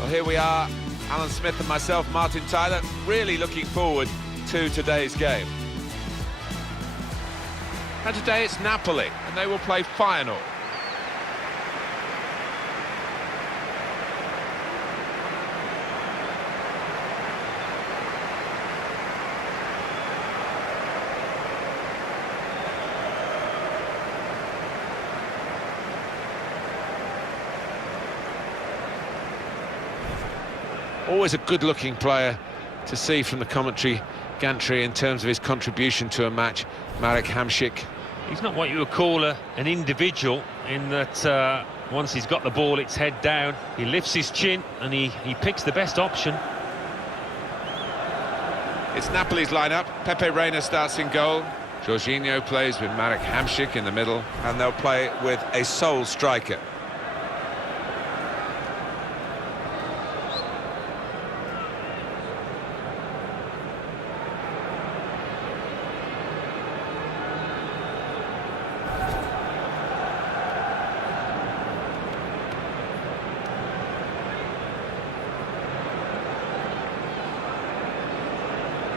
Well, here we are, Alan Smith and myself, Martin Tyler, really looking forward to today's game. And today it's Napoli, and they will play Feyenoord. Always a good-looking player to see from the commentary gantry in terms of his contribution to a match, Marek Hamšík. He's not what you would call an individual, in that once he's got the ball, it's head down. He lifts his chin and he picks the best option. It's Napoli's lineup. Pepe Reina starts in goal. Jorginho plays with Marek Hamšík in the middle, and they'll play with a sole striker.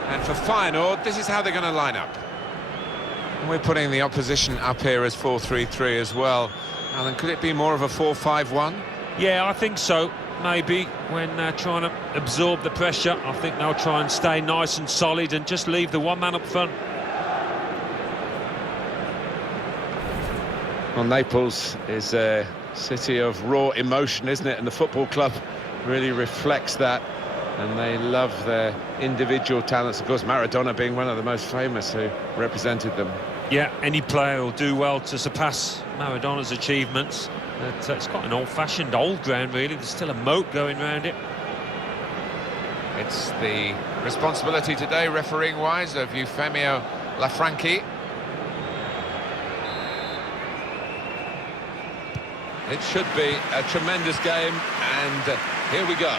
And for Feyenoord, this is how they're going to line up. And we're putting the opposition up here as 4-3-3 as well. Alan, could it be more of a 4-5-1? Yeah, I think so. Maybe when trying to absorb the pressure, I think they'll try and stay nice and solid and just leave the one man up front. Well, Naples is a city of raw emotion, isn't it? And the football club really reflects that. And they love their individual talents. Of course, Maradona being one of the most famous who represented them. Yeah, any player will do well to surpass Maradona's achievements. But, it's quite an old-fashioned old ground, really. There's still a moat going around it. It's the responsibility today, refereeing-wise, of Eufemio Lafranchi. It should be a tremendous game, and here we go.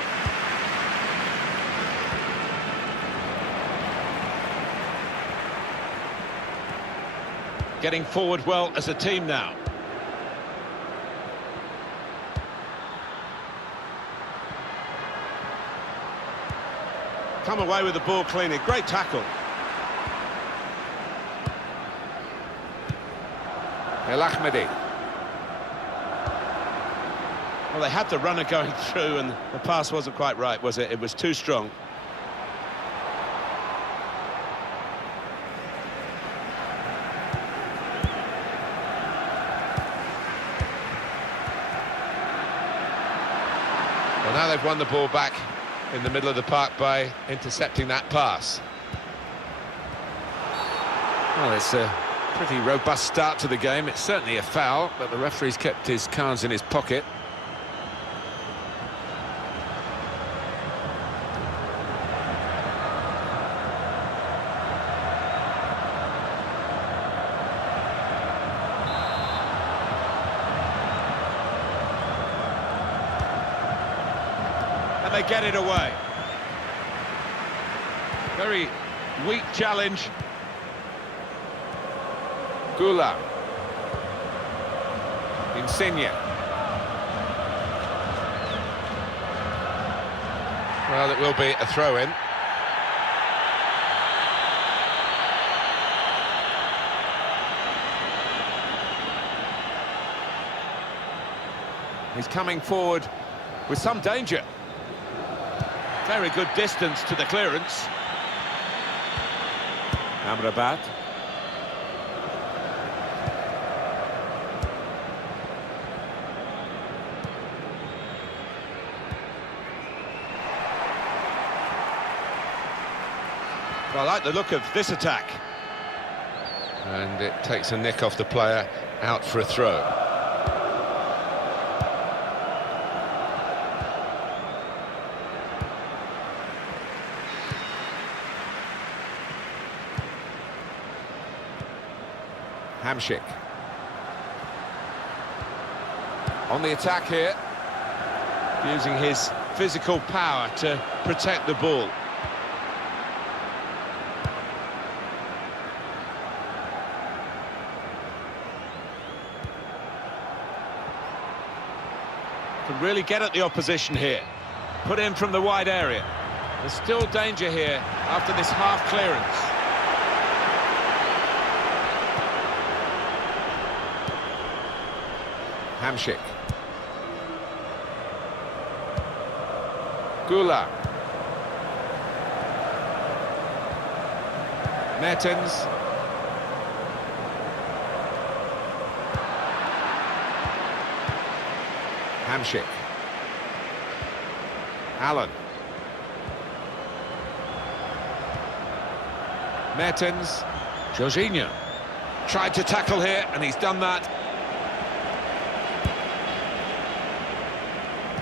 Getting forward well as a team now. Come away with the ball cleanly. Great tackle. El Ahmedi. Well, they had the runner going through, and the pass wasn't quite right, was it? It was too strong. Well, now they've won the ball back in the middle of the park by intercepting that pass. Well, it's a pretty robust start to the game. It's certainly a foul, but the referee's kept his cards in his pocket. They get it away. Very weak challenge. Gula. Insigne. Well, it will be a throw-in. He's coming forward with some danger. Very good distance to the clearance. Amrabat. Well, I like the look of this attack. And it takes a nick off the player, out for a throw. Hamšík. On the attack here, using his physical power to protect the ball. Can really get at the opposition here. Put in from the wide area. There's still danger here after this half clearance. Hamšík. Gula. Mertens. Hamšík. Allen. Mertens. Jorginho. Tried to tackle here, and he's done that.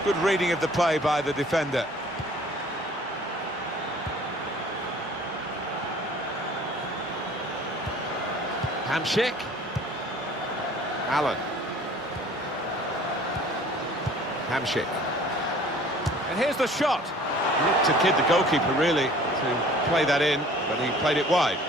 Good reading of the play by the defender. Hamšík. Allen. Hamšík. And here's the shot. Looked to kid the goalkeeper, really, to play that in, but he played it wide.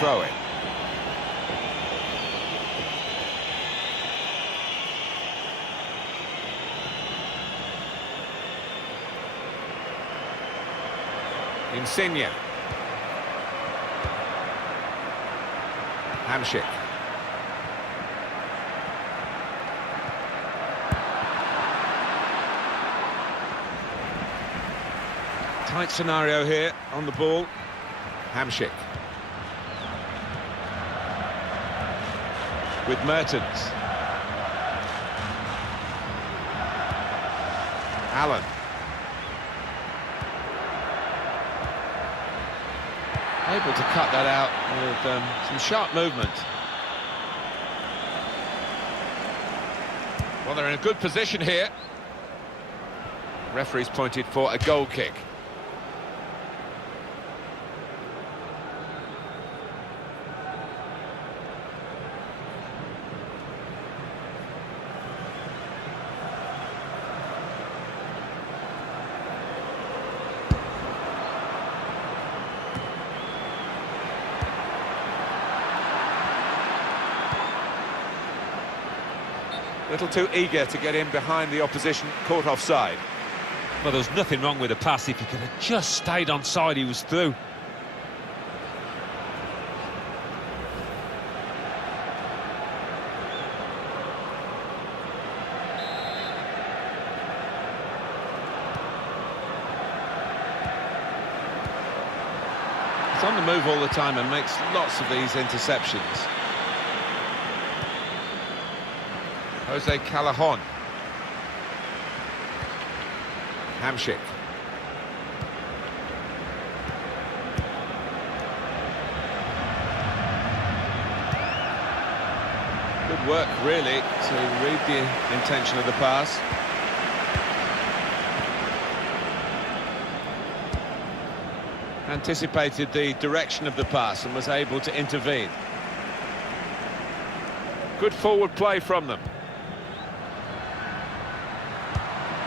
Throw it. Insigne. Hamšík. Tight scenario here on the ball. Hamšík. With Mertens. Allen. Able to cut that out with some sharp movement. Well, they're in a good position here. Referee's pointed for a goal kick. Little too eager to get in behind the opposition, caught offside. Well, there was nothing wrong with the pass. If he could have just stayed on side, he was through. He's on the move all the time and makes lots of these interceptions. Jose Callejon. Hamšík. Good work, really, to read the intention of the pass. Anticipated the direction of the pass and was able to intervene. Good forward play from them.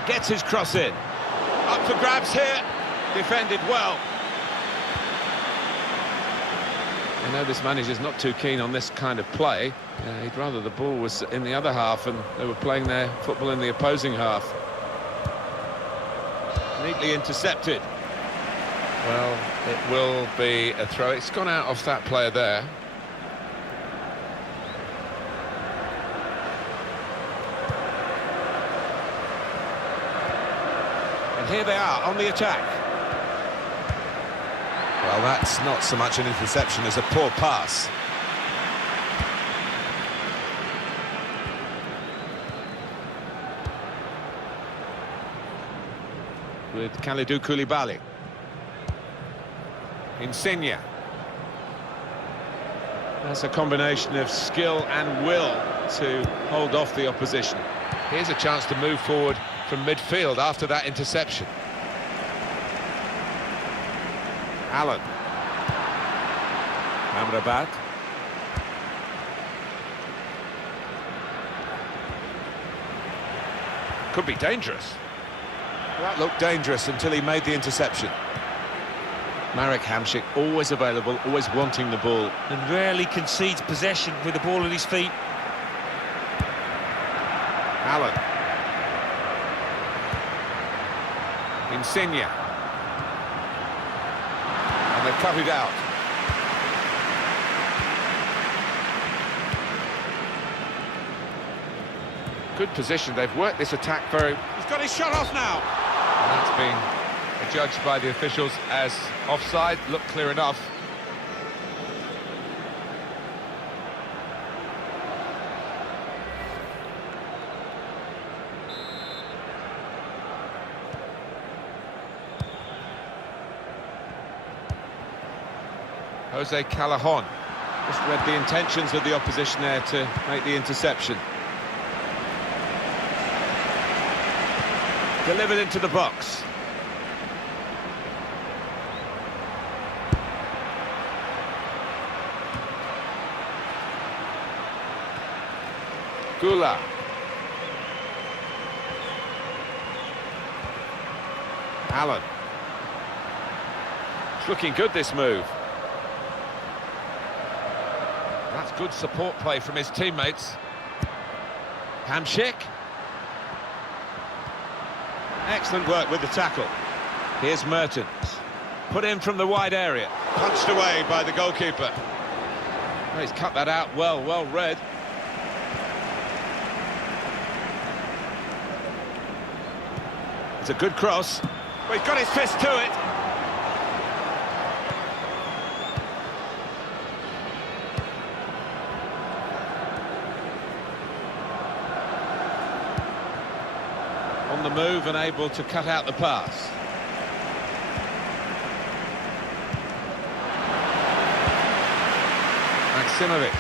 Gets his cross in. Up for grabs here. Defended well. I know this manager's not too keen on this kind of play. He'd rather the ball was in the other half and they were playing their football in the opposing half. Neatly intercepted. Well, it will be a throw. It's gone out off that player there. Here they are on the attack. Well, that's not so much an interception as a poor pass. With Kalidou Koulibaly. Insigne. That's a combination of skill and will to hold off the opposition. Here's a chance to move forward from midfield after that interception. Allen. Amrabat. Could be dangerous. That looked dangerous until he made the interception. Marek Hamšík, always available, always wanting the ball. And rarely concedes possession with the ball at his feet. Allen. Insigne. And they cut it out. Good position, they've worked this attack very... He's got his shot off now! And that's being judged by the officials as offside, looked clear enough. Jose Callajon just read the intentions of the opposition there to make the interception. Delivered into the box. Gula. Allen. It's looking good, this move. That's good support play from his teammates. Hamšík. Excellent work with the tackle. Here's Mertens. Put in from the wide area. Punched away by the goalkeeper. Oh, he's cut that out well, well read. It's a good cross. Well, he's got his fist to it. On the move and able to cut out the pass. Maksimovic.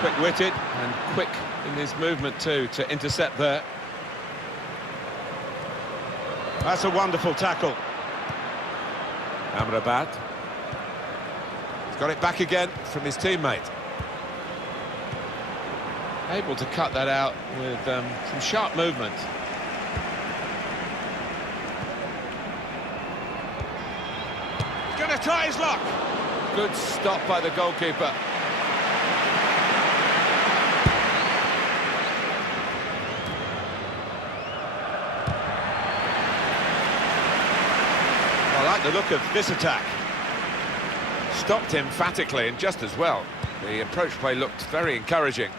Quick-witted and quick in his movement too to intercept there. That's a wonderful tackle. Amrabat. He's got it back again from his teammate. Able to cut that out with some sharp movement. He's going to try his luck. Good stop by the goalkeeper. I like the look of this attack. Stopped emphatically and just as well. The approach play looked very encouraging.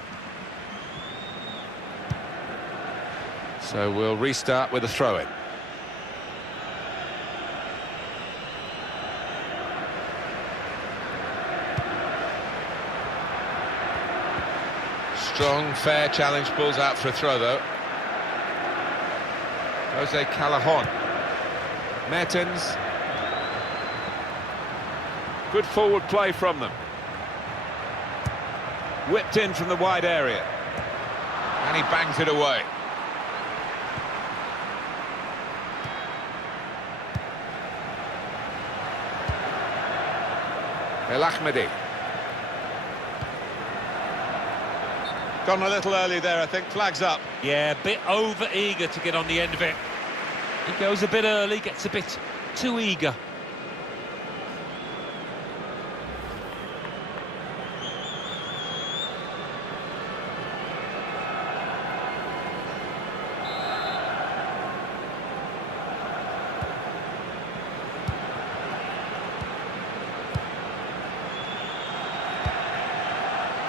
So we'll restart with a throw-in. Strong, fair challenge, balls out for a throw though. Jose Callajon. Mertens. Good forward play from them. Whipped in from the wide area. And he bangs it away. El Ahmadi. Gone a little early there, I think. Flags up. Yeah, a bit over-eager to get on the end of it. He goes a bit early, gets a bit too eager.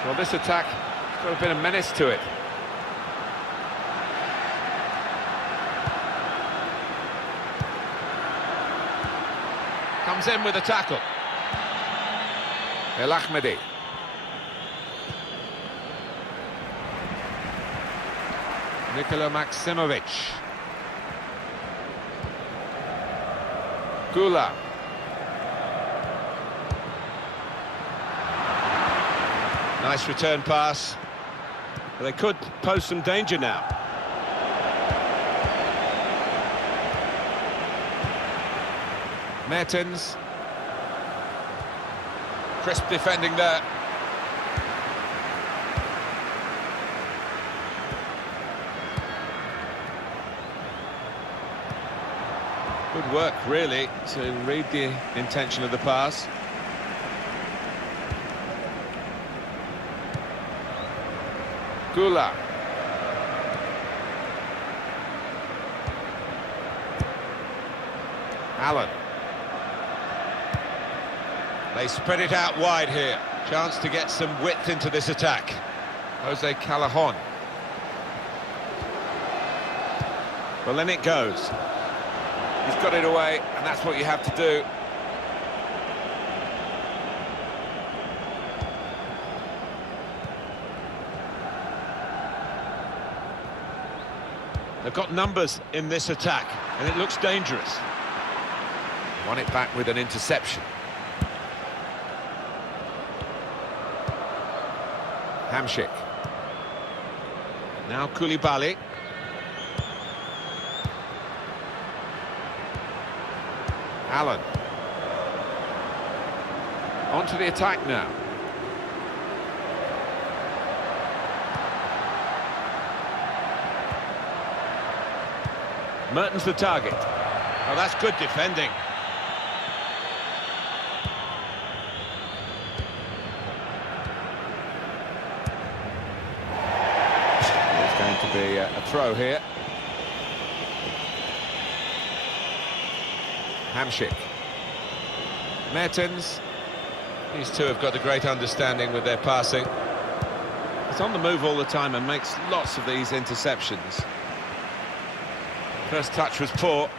Well, this attack has got a bit of menace to it. Comes in with a tackle. El Ahmadi. Nikola Maksimovic. Gula. Nice return pass. But they could pose some danger now. Mertens. Crisp defending there. Good work, really, to read the intention of the pass. Gula. Allen. They spread it out wide here. Chance to get some width into this attack. Jose Callajon. Well, then it goes. He's got it away, and that's what you have to do. They've got numbers in this attack, and it looks dangerous. Won it back with an interception. Hamšík. Now Koulibaly. Allen. On to the attack now. Mertens the target. Oh, that's good defending. There's going to be a throw here. Hamšík. Mertens. These two have got a great understanding with their passing. He's on the move all the time and makes lots of these interceptions. First touch was poor.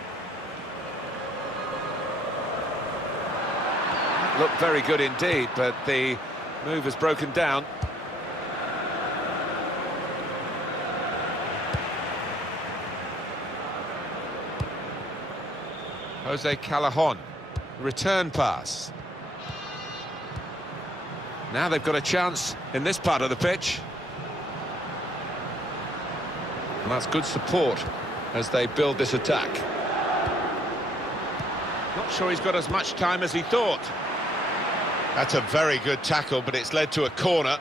Looked very good indeed, but the move has broken down. Jose Callajon, return pass. Now they've got a chance in this part of the pitch. And that's good support as they build this attack. Not sure he's got as much time as he thought. That's a very good tackle, but it's led to a corner.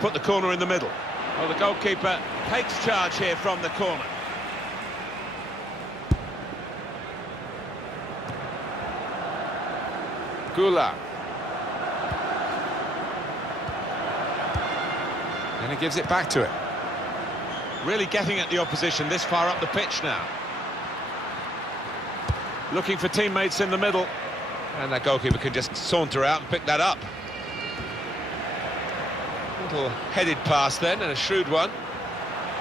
Put the corner in the middle. Well, the goalkeeper takes charge here from the corner. Gula. And he gives it back to him. Really getting at the opposition this far up the pitch now. Looking for teammates in the middle. And that goalkeeper can just saunter out and pick that up. Little headed pass then, and a shrewd one.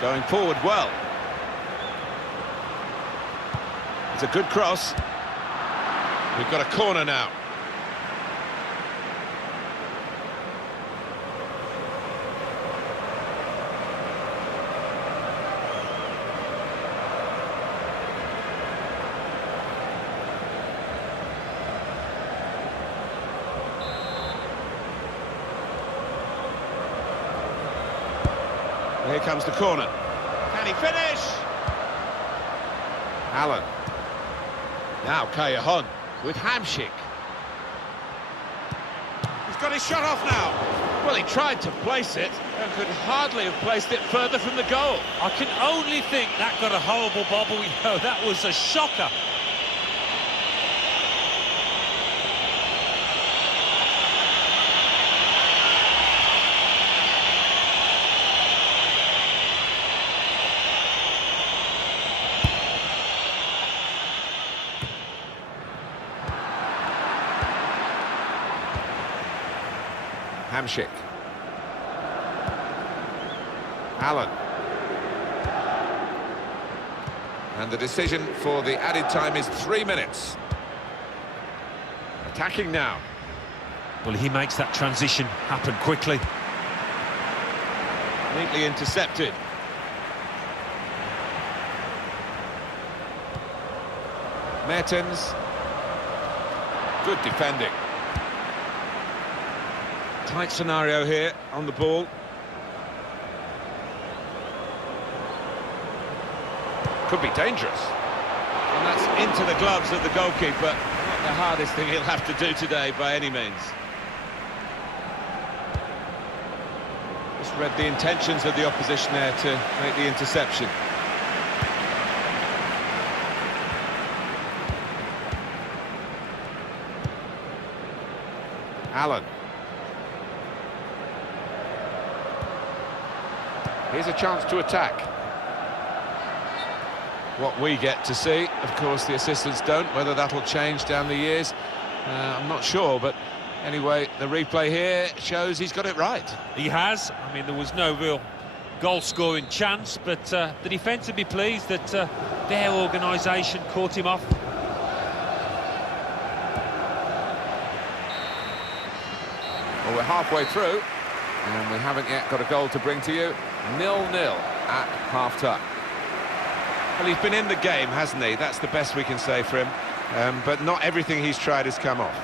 Going forward well. It's a good cross. We've got a corner now. Here comes the corner. Can he finish? Allen. Now Callajon with Hamšík. He's got his shot off now. Well, he tried to place it and could hardly have placed it further from the goal. I can only think that got a horrible bobble. That was a shocker. Hamšík. Allen. And the decision for the added time is 3 minutes. Attacking now. Well, he makes that transition happen quickly. Neatly intercepted. Mertens. Good defending. Tight scenario here on the ball. Could be dangerous. And that's into the gloves of the goalkeeper. Not the hardest thing he'll have to do today by any means. Just read the intentions of the opposition there to make the interception. Allen. Here's a chance to attack. What we get to see, of course the assistants don't. Whether that'll change down the years, I'm not sure, but anyway, the replay here shows he's got it right. He has. I mean, there was no real goal-scoring chance, but the defence would be pleased that their organisation caught him off. Well, we're halfway through, and we haven't yet got a goal to bring to you. 0-0 at half-time. Well, he's been in the game, hasn't he? That's the best we can say for him. But not everything he's tried has come off.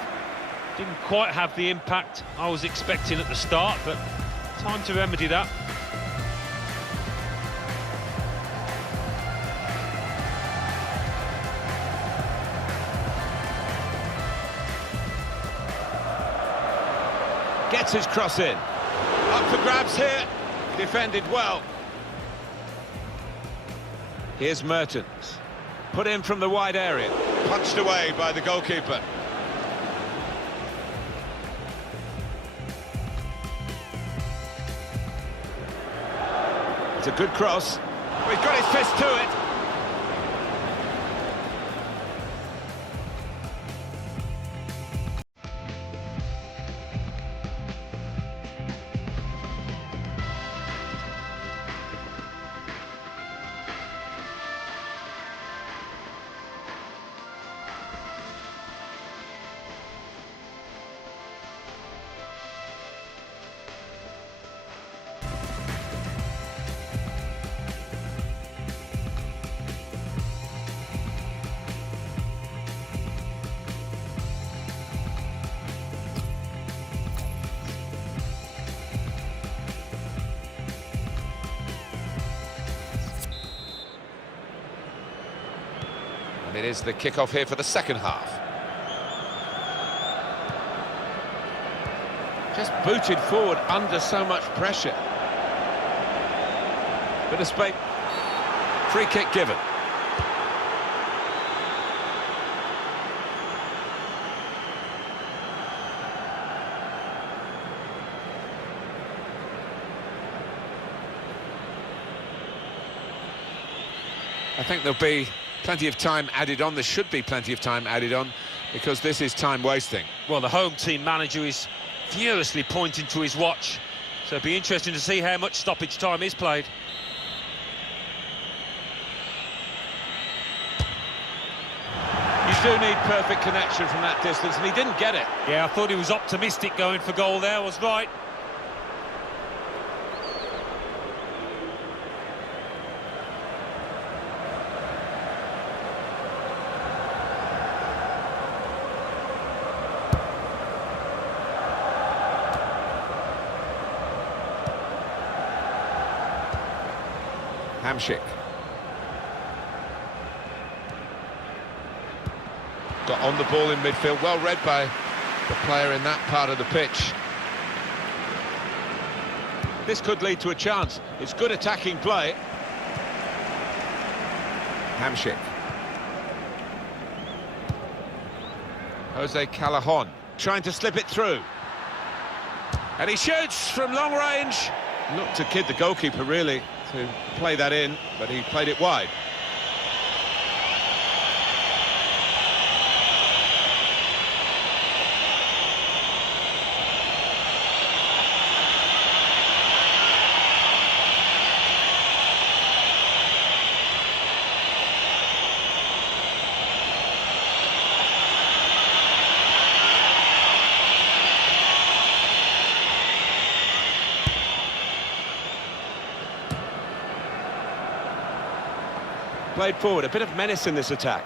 Didn't quite have the impact I was expecting at the start, but time to remedy that. Gets his cross in. Up for grabs here. Defended well. Here's Mertens. Put in from the wide area. Punched away by the goalkeeper. It's a good cross. He's got his fist to it. It is the kick-off here for the second half. Just booted forward under so much pressure. Bit of space. Free kick given. I think there'll be plenty of time added on. There should be plenty of time added on, because this is time wasting. Well, the home team manager is furiously pointing to his watch, so it'll be interesting to see how much stoppage time is played. You do need perfect connection from that distance, and he didn't get it. Yeah, I thought he was optimistic going for goal there, was right. Hamsik. Got on the ball in midfield, well read by the player in that part of the pitch. This could lead to a chance. It's good attacking play. Hamsik. Jose Callejon trying to slip it through. And he shoots from long range. Looked to kid the goalkeeper, really, to play that in, but he played it wide. Played forward, a bit of menace in this attack.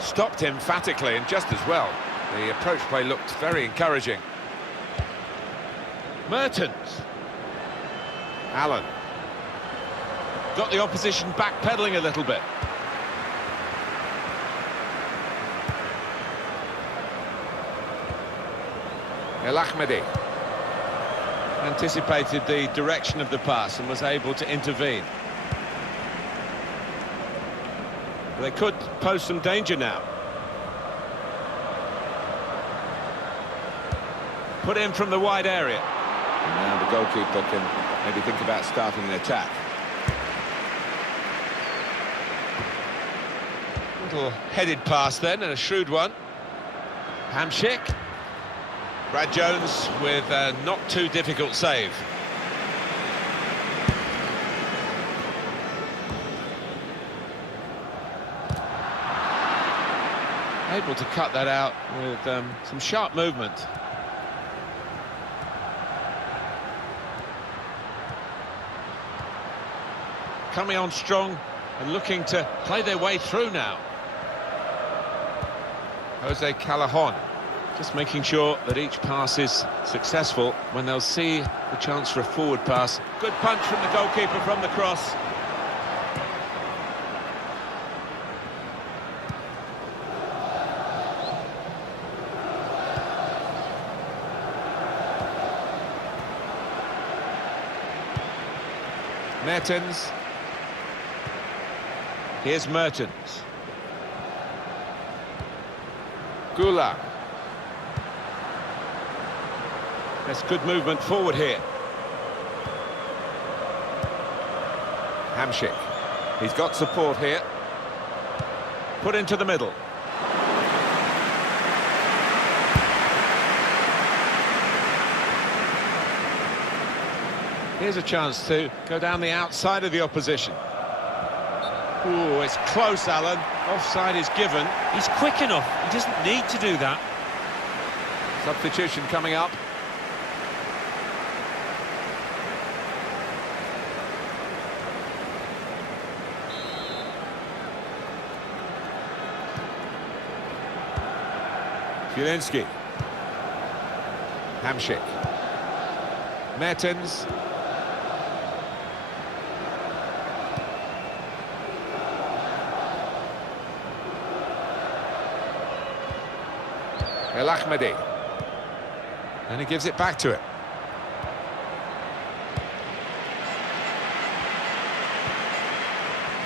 Stopped emphatically and just as well. The approach play looked very encouraging. Mertens. Allen. Got the opposition backpedaling a little bit. El Ahmadi anticipated the direction of the pass and was able to intervene. They could pose some danger now. Put in from the wide area. And now the goalkeeper can maybe think about starting an attack. Little headed pass then, and a shrewd one. Hamsik. Brad Jones with a not too difficult save. Able to cut that out with some sharp movement. Coming on strong and looking to play their way through now. Jose Callejon just making sure that each pass is successful when they'll see the chance for a forward pass. Good punch from the goalkeeper from the cross. Mertens. Here's Mertens. Gula. That's good movement forward here. Hamsik. He's got support here. Put into the middle. Here's a chance to go down the outside of the opposition. Ooh, it's close, Alan. Offside is given. He's quick enough. He doesn't need to do that. Substitution coming up. Zielinski. Hamsik. Mertens. El Ahmadi. And he gives it back to him.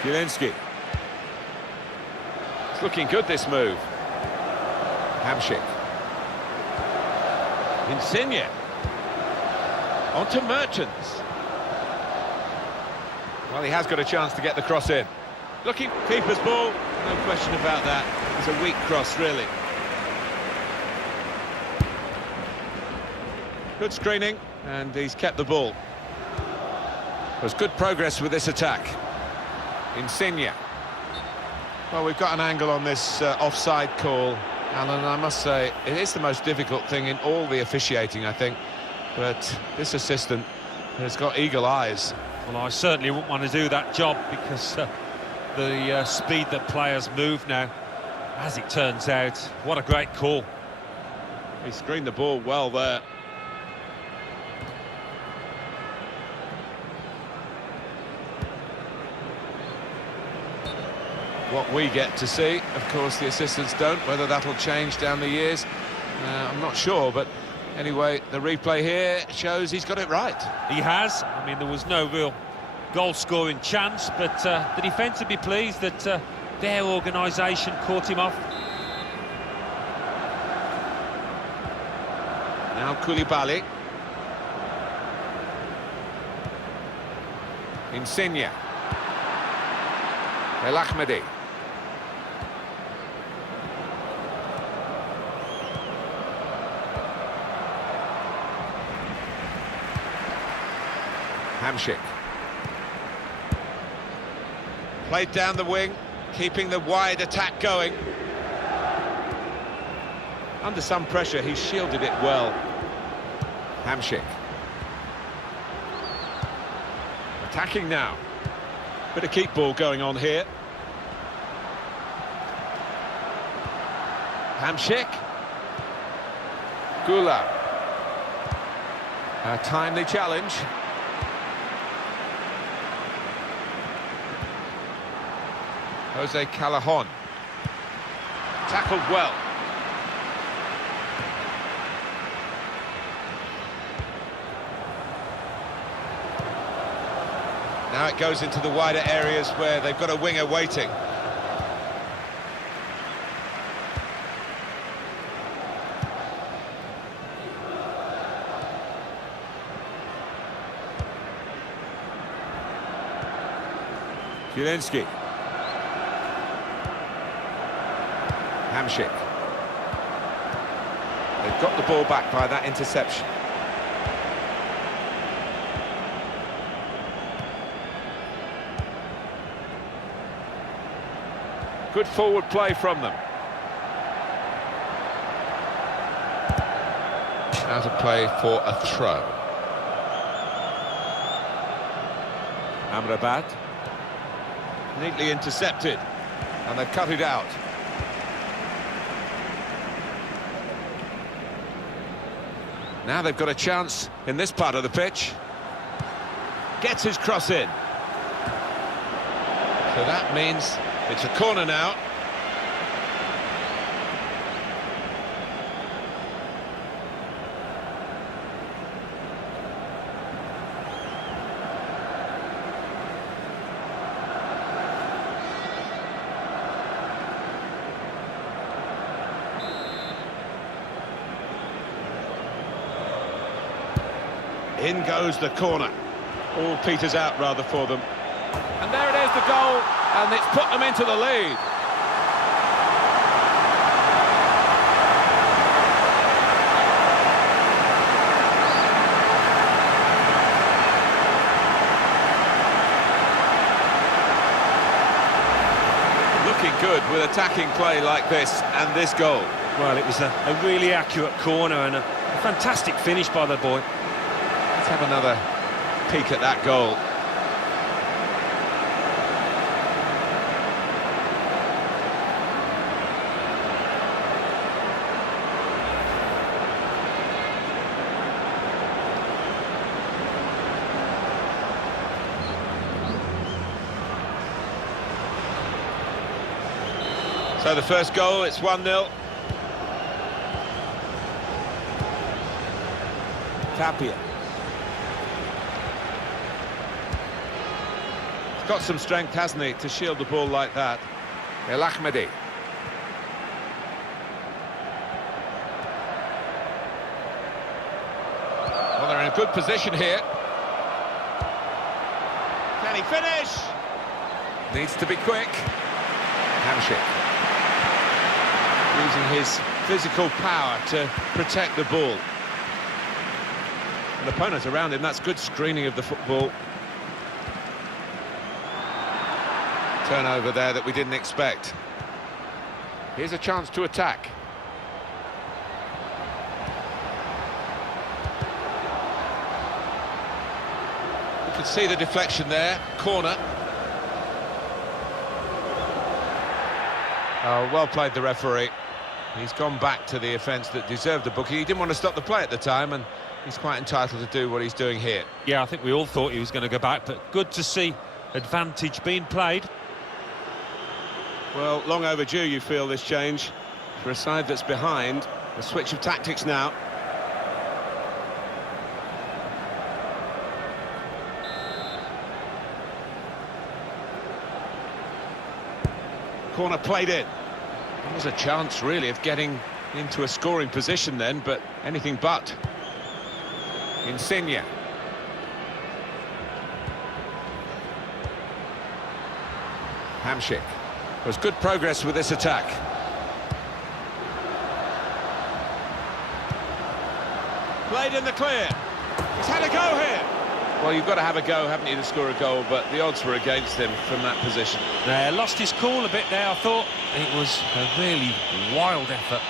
Zielinski. It's looking good, this move. Hamsik. Insigne. On to Mertens. Well, he has got a chance to get the cross in. Looking, keeper's ball, no question about that. It's a weak cross, really. Good screening, and he's kept the ball. There's good progress with this attack. Insigne. Well, we've got an angle on this offside call, Alan, I must say, it is the most difficult thing in all the officiating, I think. But this assistant has got eagle eyes. Well, I certainly wouldn't want to do that job because the speed that players move now, as it turns out, what a great call. He screened the ball well there. What we get to see, of course, the assistants don't. Whether that'll change down the years, I'm not sure, but anyway, the replay here shows he's got it right. He has. I mean, there was no real goal-scoring chance, but the defence would be pleased that their organisation caught him off. Now Koulibaly. Insigne. El Ahmadi. Hamsik. Played down the wing, keeping the wide attack going. Under some pressure, he shielded it well. Hamsik. Attacking now. Bit of keep ball going on here. Hamšík. Gula. A timely challenge. Jose Callejon. Tackled well. Now it goes into the wider areas where they've got a winger waiting. Zielinski. Hamšík. They've got the ball back by that interception. Good forward play from them. Out of play for a throw. Amrabat. Neatly intercepted. And they've cut it out. Now they've got a chance in this part of the pitch. Gets his cross in. So that means it's a corner now. In goes the corner. All peters out rather for them. And there it is, the goal, and it's put them into the lead. Looking good with attacking play like this and this goal. Well, it was a really accurate corner and a fantastic finish by the boy. Let's have another peek at that goal. So the first goal, it's 1-0. Tapia. He's got some strength, hasn't he, to shield the ball like that. El Ahmedi. Well, they're in a good position here. Can he finish? Needs to be quick. Hamšík. Using his physical power to protect the ball. An opponent around him, that's good screening of the football. Turnover there that we didn't expect. Here's a chance to attack. You can see the deflection there, corner. Oh, well played, the referee. He's gone back to the offence that deserved the booking. He didn't want to stop the play at the time, and he's quite entitled to do what he's doing here. Yeah, I think we all thought he was going to go back, but good to see advantage being played. Well, long overdue, you feel, this change. For a side that's behind, a switch of tactics now. Corner played in. There was a chance, really, of getting into a scoring position then, but anything but. Insigne. Hamšík. There's good progress with this attack. Played in the clear. He's had a go here. Well, you've got to have a go, haven't you, to score a goal, but the odds were against him from that position. Lost his cool a bit there, I thought. It was a really wild effort.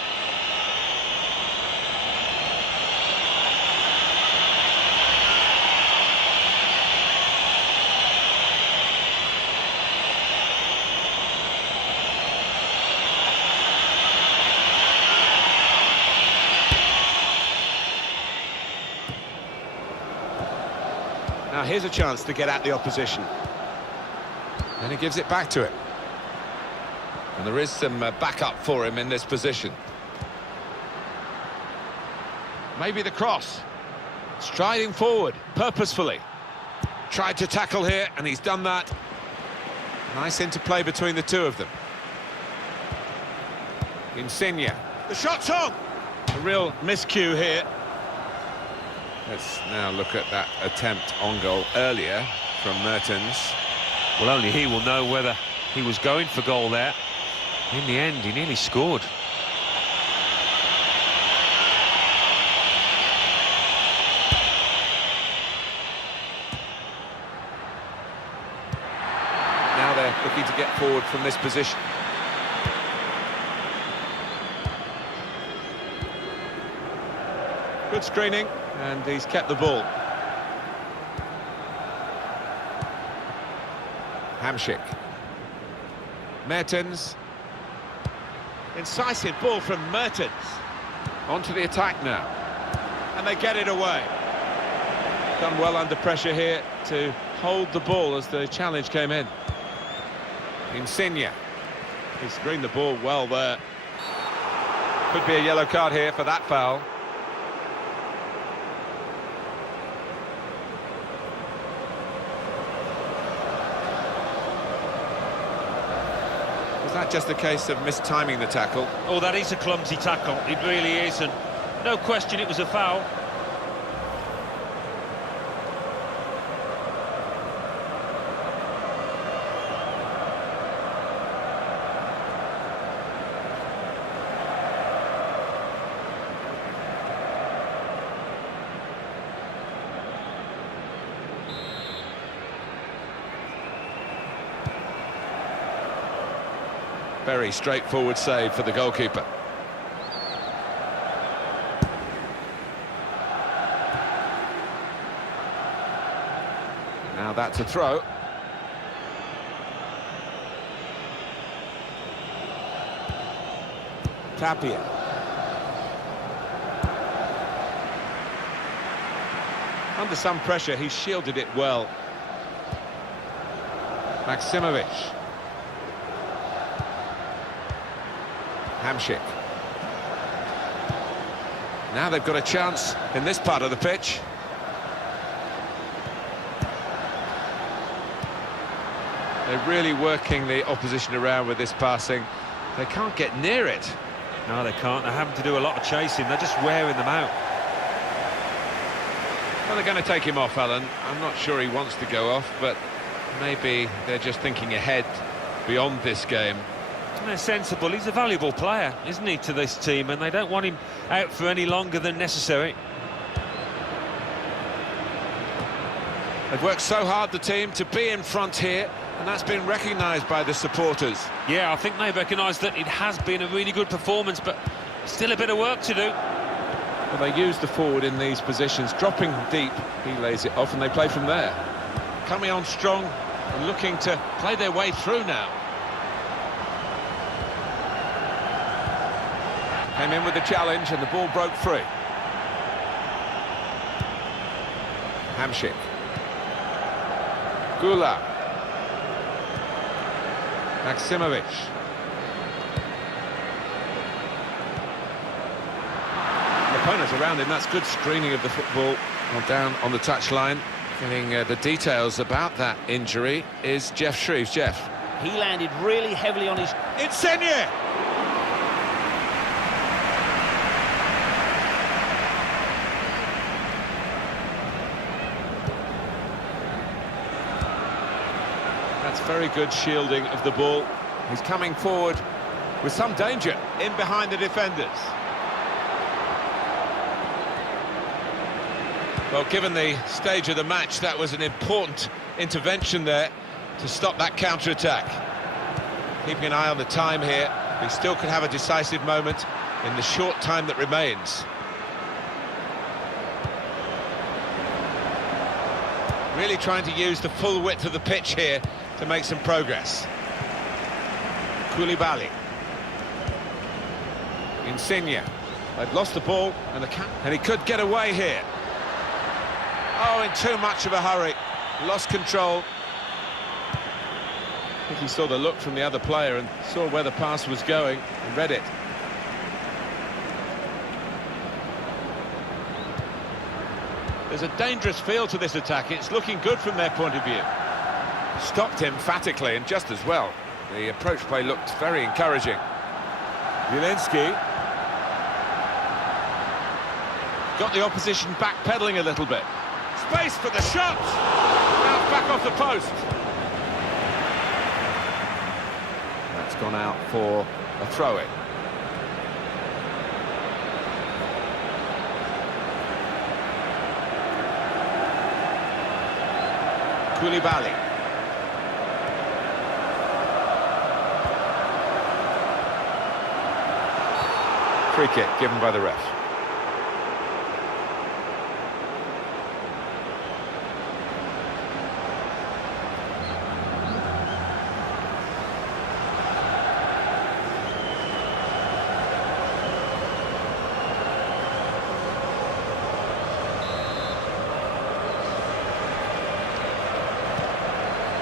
Now here's a chance to get at the opposition. And he gives it back to him. And there is some backup for him in this position. Maybe the cross. Striding forward, purposefully. Tried to tackle here, and he's done that. Nice interplay between the two of them. Insigne. The shot's on! A real miscue here. Let's now look at that attempt on goal earlier from Mertens. Well, only he will know whether he was going for goal there. In the end, he nearly scored. Now they're looking to get forward from this position. Good screening, and he's kept the ball. Hamšík. Mertens. Incisive ball from Mertens. Onto the attack now. And they get it away. Done well under pressure here to hold the ball as the challenge came in. Insigne. He screened the ball well there. Could be a yellow card here for that foul. Was that just a case of mistiming the tackle? Oh, that is a clumsy tackle. It really is, and no question it was a foul. Very straightforward save for the goalkeeper. Now that's a throw. Tapia. Under some pressure, he shielded it well. Maksimovic. Hamšík. Now they've got a chance in this part of the pitch. They're really working the opposition around with this passing. They can't get near it. No, they can't. They're having to do a lot of chasing. They're just wearing them out. Well, they're going to take him off, Alan. I'm not sure he wants to go off, but maybe they're just thinking ahead beyond this game. They're sensible. He's a valuable player, isn't he, to this team, and they don't want him out for any longer than necessary. They've worked so hard, the team, to be in front here, and that's been recognised by the supporters. Yeah, I think they recognise that it has been a really good performance, but still a bit of work to do. Well, they use the forward in these positions, dropping deep. He lays it off, and they play from there. Coming on strong and looking to play their way through now. Came in with the challenge and the ball broke free. Hamšík. Gula. Maksimovic. The opponents around him, that's good screening of the football. Well, down on the touchline, getting the details about that injury is Jeff Shreves. Jeff. He landed really heavily on his... Insigne! That's very good shielding of the ball. He's coming forward with some danger. In behind the defenders. Well, given the stage of the match, that was an important intervention there to stop that counter-attack. Keeping an eye on the time here. We still could have a decisive moment in the short time that remains. Really trying to use the full width of the pitch here to make some progress. Koulibaly. Insigne. They've lost the ball, and he could get away here. Oh, in too much of a hurry. lost control. I think he saw the look from the other player and saw where the pass was going and read it. There's a dangerous feel to this attack. It's looking good from their point of view. Stopped him emphatically and just as well. The approach play looked very encouraging. Zielinski got the opposition backpedaling a little bit. Space for the shot! Now back off the post. That's gone out for a throw-in. Koulibaly. Free kick given by the ref.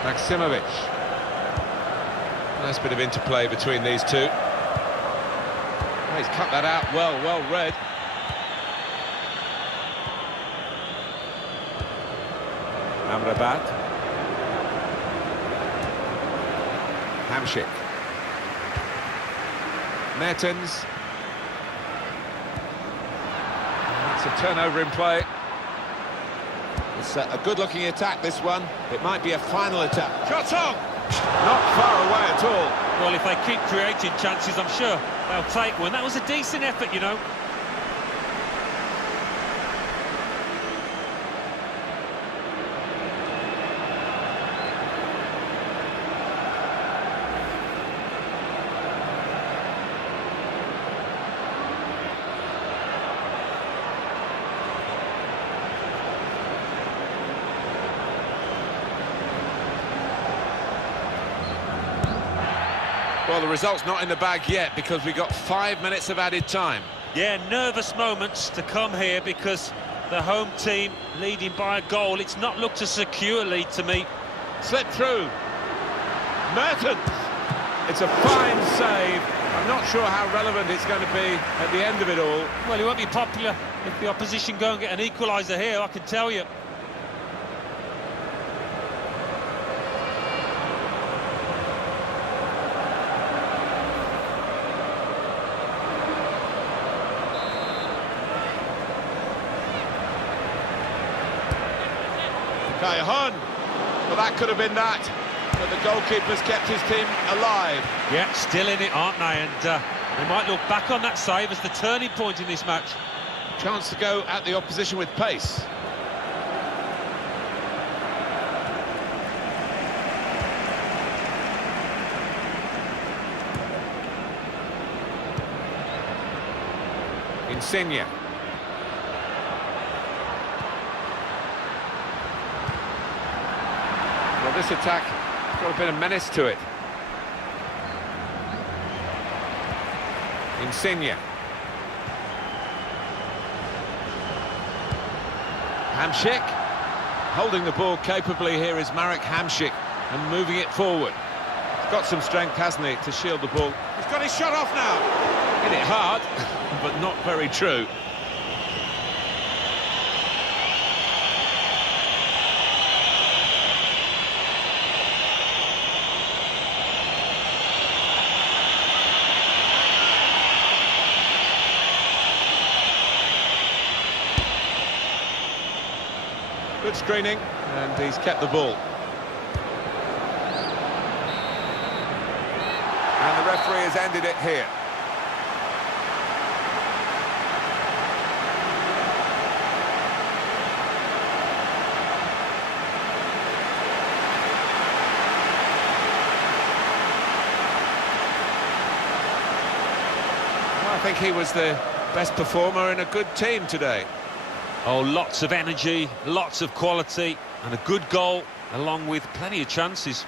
Maximovic. Nice bit of interplay between these two. Oh, he's cut that out well read. Amrabat. Hamšík. Mertens. It's a turnover in play. It's a good-looking attack, this one. It might be a final attack. Shot on! Not far away at all. Well, if they keep creating chances, I'm sure they'll take one. That was a decent effort, you know. Well, the result's not in the bag yet because we got 5 minutes of added time. Yeah, nervous moments to come here because the home team leading by a goal. It's not looked a secure lead to me. Slipped through. Mertens. It's a fine save. I'm not sure how relevant it's going to be at the end of it all. Well, it won't be popular if the opposition go and get an equaliser here, I can tell you. Callejon. Well, that could have been that, but the goalkeeper's kept his team alive. Yeah, still in it, aren't they? And they might look back on that save as the turning point in this match. Chance to go at the opposition with pace. Insigne. Well, this attack got a bit of menace to it. Insigne. Hamšík. Holding the ball capably here is Marek Hamšík and moving it forward. He's got some strength, hasn't he, to shield the ball. He's got his shot off now. Hit it hard, but not very true. Good screening, and he's kept the ball. And the referee has ended it here. Well, I think he was the best performer in a good team today. Oh, lots of energy, lots of quality, and a good goal, along with plenty of chances.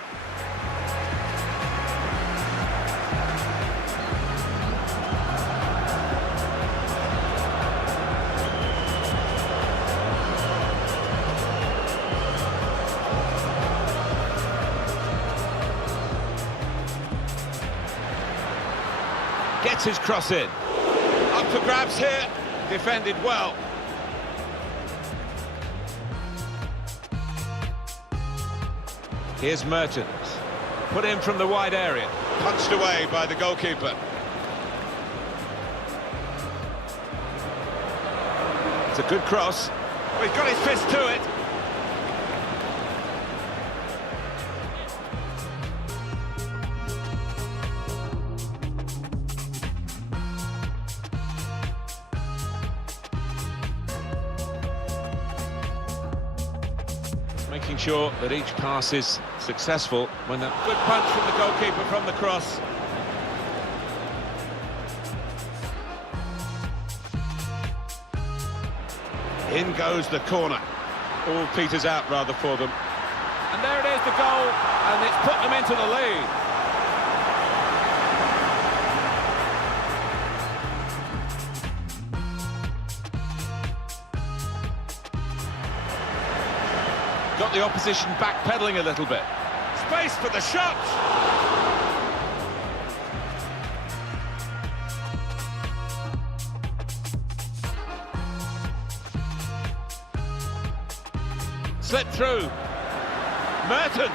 Gets his cross in. Up for grabs here. Defended well. Here's Mertens. Put in from the wide area. Punched away by the goalkeeper. It's a good cross. Well, he's got his fist to it. Making sure that each pass is successful. When a good punch from the goalkeeper from the cross. In goes the corner. All peters out rather for them. And there it is, the goal, and it's put them into the lead. Got the opposition backpedaling a little bit. Space for the shot! Slipped through. Mertens.